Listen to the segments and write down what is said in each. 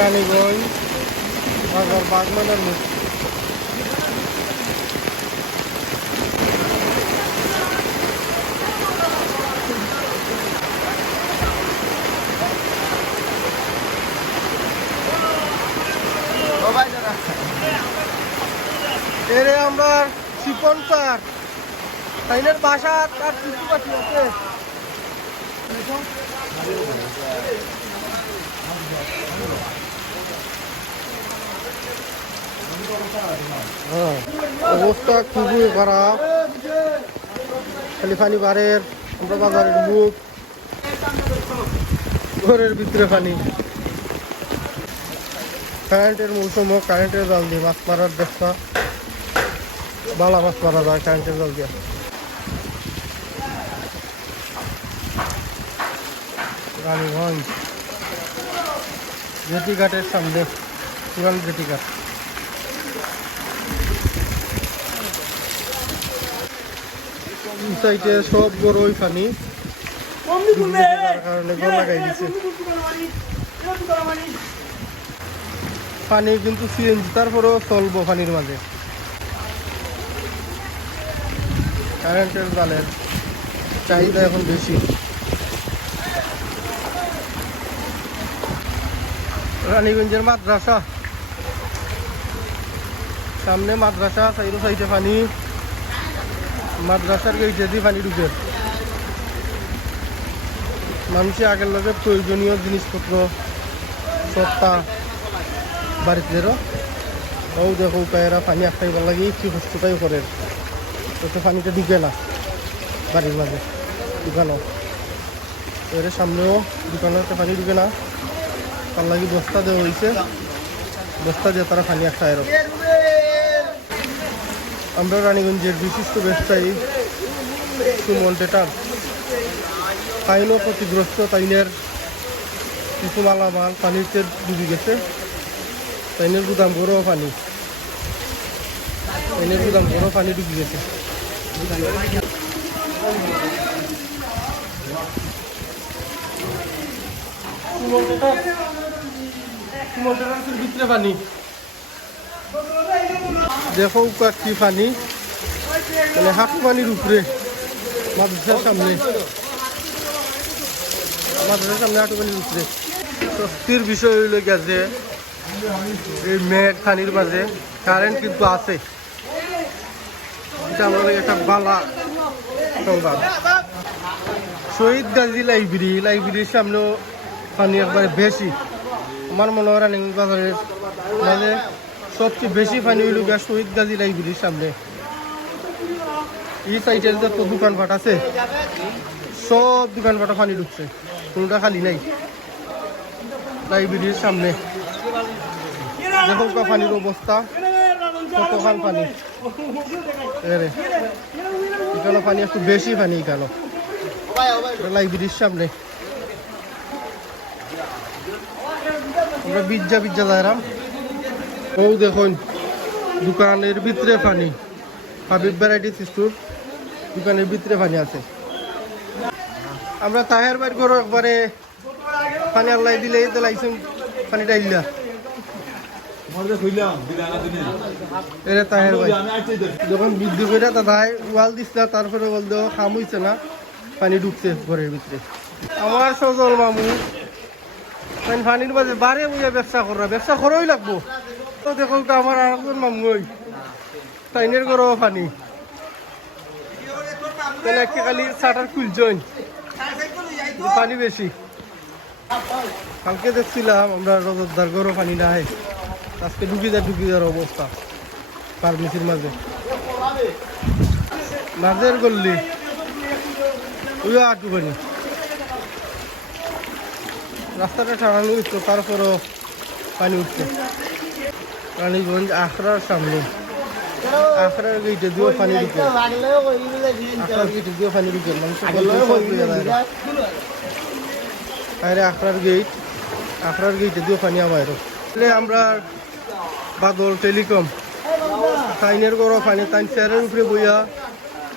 রানীগঞ্জ বাজার বাগমানের মুখ। এরে আমরা শিপন স্যার তাইনের বাসা তার কিছু পাখি আছে। অবস্থা খুবই খারাপ, খালি পানি বাড়ের। আমরা বাজারের বুক, ঘরের ভিতরে পানি। কারেন্টের মৌসুমও কারেন্টের জল দিয়ে মাছ মারার দেখতা বালা মাছ মারা যায় কারেন্টের জল দিয়ে। রানীগঞ্জ জেটিঘাটের সামনে, পুরান জেটিঘাট। সাইডে সব বড়ই পানি, কারণে গল লাগাই দিচ্ছে পানি। কিন্তু সিএনজি তারপরেও চলবো পানির মাঝে। কারেন্টের জালের চাহিদা এখন বেশি। রানীগঞ্জের মাদ্রাসা সামনে, মাদ্রাসা সাইডে সাইডে পানি। মাদ্রাসার গেটে দিয়ে পানি ঢুকে। মানুষের আগের লগে প্রয়োজনীয় জিনিসপত্র সবটা বাড়িতে ও দেখো এরা পানি একটাই ভালো লাগে, কি কষ্টটাই করে তো পানিটা ঢুকে না বাড়ির মাঝে দোকানও। এর সামনেও দোকানের পানি ঢুকে না, তার লাগে বস্তা দেওয়া হয়েছে, বস্তা দিয়ে তারা পানি একটা এর। আমরা রানীগঞ্জের বিশিষ্ট ব্যবসায়ী সুমন টেটার তাইনও ক্ষতিগ্রস্ত। তাইনের কিছু মালামাল পানিতে ডুবে গেছে। তাইনের গুদাম ঘরেও পানি, তাইনের গুদাম ঘরেও পানি ডুবে গেছে। ভিতরে পানি দেখো কি পানি, মানে হাত পানির উপরে। মাদ্রাসার সামনে, মাদ্রাসার সামনে হাঁটু পানির উপরে। স্বস্তির বিষয় হইল গেছে এই মেঘ পানির মাঝে কারেন্ট কিন্তু আছে। এটা আমাদের একটা বালা সংবাদ। শহীদ গাজী লাইব্রেরির সামনেও পানি একবারে বেশি। আমার মনে হয় রানীগঞ্জ বাজারের মাঝে সবচেয়ে বেশি পানি হইল গিয়া শহীদ গাজী লাইব্রেরির সামনে। এই সাইডের যত দোকানপাট আছে সব দোকানপাটে পানি ঢুকছে, কোনোটা খালি নাই। লাইব্রেরির সামনে দেখো পানির অবস্থা, কতখান পানি। এখানে পানি একটু বেশি পানি। এখানে লাইব্রেরির সামনে আমরা বিজ্জা যাইলাম। ও দেখুন দোকানের ভিতরে পানি, হাবিব ভ্যারাইটিস স্টোর দোকানের ভিতরে পানি আছে। আমরা তাহের বাড়ি করে একবারে পানি আল্লাহ দিলে লাইছেন পানি ডাইলা তাহের ভাই যখন বিদ্যুৎ করে দাদাই ওয়াল দিচ্ছে, তারপরে বলতে খাম হইছে না, পানি ঢুকছে ঘরের ভিতরে। আমার সজল মামু পানির মাঝে বারে বুঝে ব্যবসা করা, ব্যবসা করাই লাগবো। তো দেখো আমার আরেকজন মামু ওই তাইনের ঘরেও পানি, খালি শাটার খুলছেন, পানি বেশি। কালকে দেখছিলাম আমরা রজতদার ঘরেও পানি নাই, আজকে ঢুকিদার অবস্থা ফার্মেসির মাঝে। মাঝের গল্লি ওই আটু পানি, রাস্তাটা টানানো উঠতো, তারপরও পানি উঠছে। রানীগঞ্জ আখড়ার সামনে, আখড়ার গেটে দিয়েও পানি ঢুকে, আখড়ার গেটে দিয়েও পানি ঢুকে। মানুষ আখড়ার গেটে দিয়েও পানি আমার। আমরা বাদল টেলিকম তাইনের গরো পানি, তাই চেয়ারের উপরে বইয়া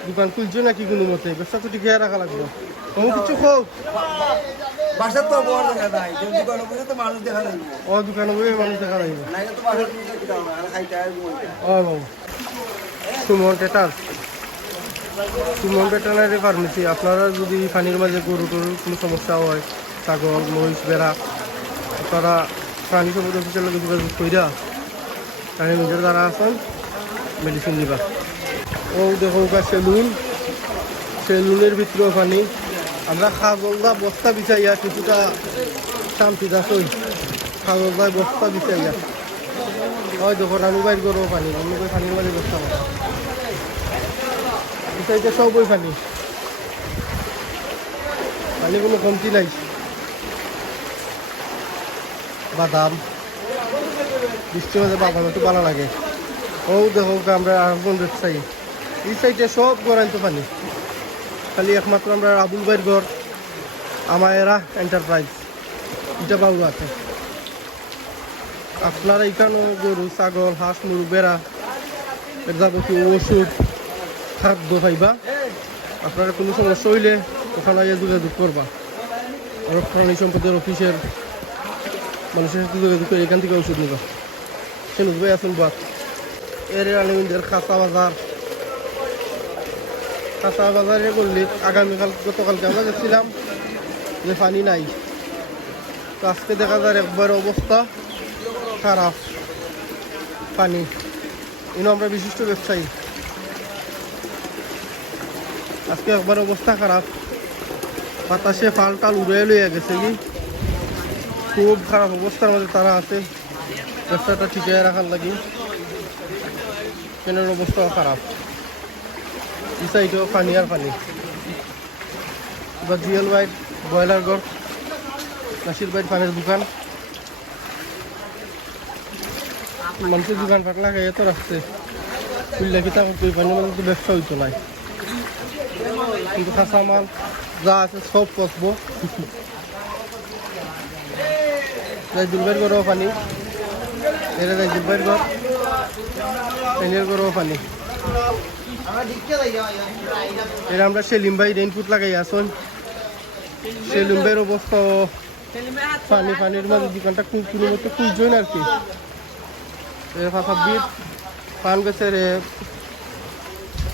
দোকান খুলছে নাকি কোনো মতে, ব্যবসা তো টিকে রাখা লাগবে। কোনো কিছু হোক বাসার তো বড় দেখা নাই দোকানে বসে তো মানুষ দেখা যাবে ও দোকানে বসে মানুষ দেখা যাবে না তো বাসার তুমি কি দাও না খাইতে আর বলতে ও বাবু সুমন টেটার সুমন ভেটেরিনারি ফার্মেসি আপনারা যদি পানির মাঝে গরু টরুর কোনো সমস্যা হয় ছাগল মহিষ বেড়া আপনারা প্রাণী সম্পদ অফিসের লোক যোগাযোগ কইরা তাহলে নিজের যারা আছেন মেডিসিন দিবা ও দেখো সেলুনের ভিতরেও পানি আমরা খাগলদা বস্তা বিছাইয়া কিছুটা শান্তি দাসই খাগলদায় বস্তা বিছাইয়া হয় দেখো রানু বাইর করো পানি রানু বাই পানির মাঝে বস্তা বিছাইতে সবই পানি পানি কোনো কমতি নাই বাদাম বৃষ্টির মাঝে বাদাম একটু ভালো লাগে ও দেখো আমরা বন্ধুর চাই এই সাইডে সব গড়াইতো পানি খালি একমাত্র আমরা আবুল ভাইয়ের ঘর আমায়েরা এন্টারপ্রাইজ এটা বাবু আছে আপনারা এখানেও গরু ছাগল হাঁস মুরগ বেড়া এর যাবতীয় ওষুধ খাদ্য পাইবা আপনারা কোনো সমস্যা হইলে ওখানে যোগাযোগ করবা আর প্রাণী সম্পদের অফিসের মানুষের সাথে যোগাযোগ করে এখান থেকে ওষুধ নিবা সেনুজ ভাই আসুন বাদ এর আলিমদের কাঁচা বাজারে করলে আগামীকাল গতকালকে আমরা গেছিলাম যে পানি নাই তো আজকে দেখা যায় একবার অবস্থা খারাপ পানি ইনো আমরা বিশিষ্ট ব্যবসায়ী আজকে একবার অবস্থা খারাপ বাতাসে ফাল টাল উড়ে লইয়া গেছে কি খুব খারাপ অবস্থার মধ্যে তারা আছে ব্যবসাটা ঠিকই রাখার লাগি ট্রেনের অবস্থাও খারাপ এই সাইডেও পানি আর পানি এবার জুয়েল বাইট ব্রয়লার ঘর নাসির বাইট পানের দোকান মানুষের দোকান পাট লাগাই তো রাখছে খুললে কি তা করতে পানির মধ্যে তো ব্যবসা হইতো নাই কিন্তু কাঁচা মাল যা আছে সব পচবো দুলবের ঘরেও পানি এরা দুলবের ঘর ট্রেনের ঘরেও পানি এরা আমরা সেলিম ভাই রেইনকোট লাগাই আসুন সেলিম ভাইয়ের অবস্থা পানির মাঝে দোকানটা কোনো মতো খুঁজছই না আর কি বিট পান গেছে রে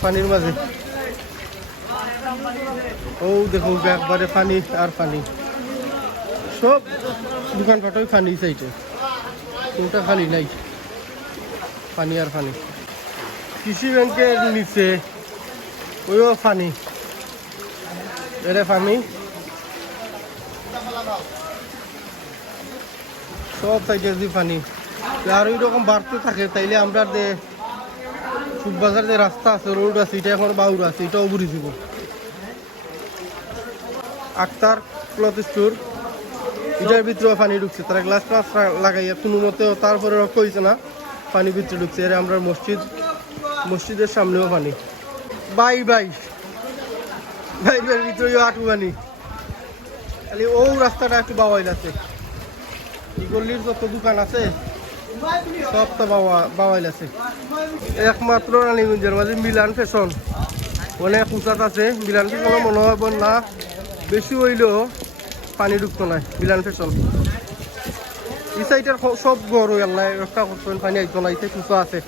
পানির মাঝে ও দেখো একবারে পানি আর পানি সব দোকানপাটই পানি চাইতে কোনটা খালি নাই পানি আর পানি কৃষি ব্যাংকের নিচে ওইও পানি এরে পানি সব সাইডে যদি পানি আর ওই রকম বাড়তে থাকে তাইলে আমরা যে সুখবাজার যে রাস্তা আছে রোড আছে এটা এখন বাউর আছে এটাও ঘুরে দিব আক্তার ক্লথ স্টোর এটার ভিতরেও পানি ঢুকছে তারা গ্লাস ট্লাস লাগাইয়া কোনো মতেও তারপরে রক্ষ হয়েছে না পানি ভিতরে ঢুকছে এর আমরা মসজিদের সামনেও পানি বাইরের ভিতরেও আটু পানি খালি ও রাস্তাটা একটু বাওয়াইল আছে এই গল্লির যত দোকান আছে সব তো বাওয়াইল আছে একমাত্র রানীগঞ্জের মাঝে মিলান ফ্যাশন অনেক উঁচাত আছে মিলান ফ্যাশন মনে হয় না বেশি হইলেও পানি ঢুকতো না মিলান ফ্যাশন এই সাইডের সব ঘর আল্লাহ রক্ষা করতেন পানি আইতো না উঁচা আছে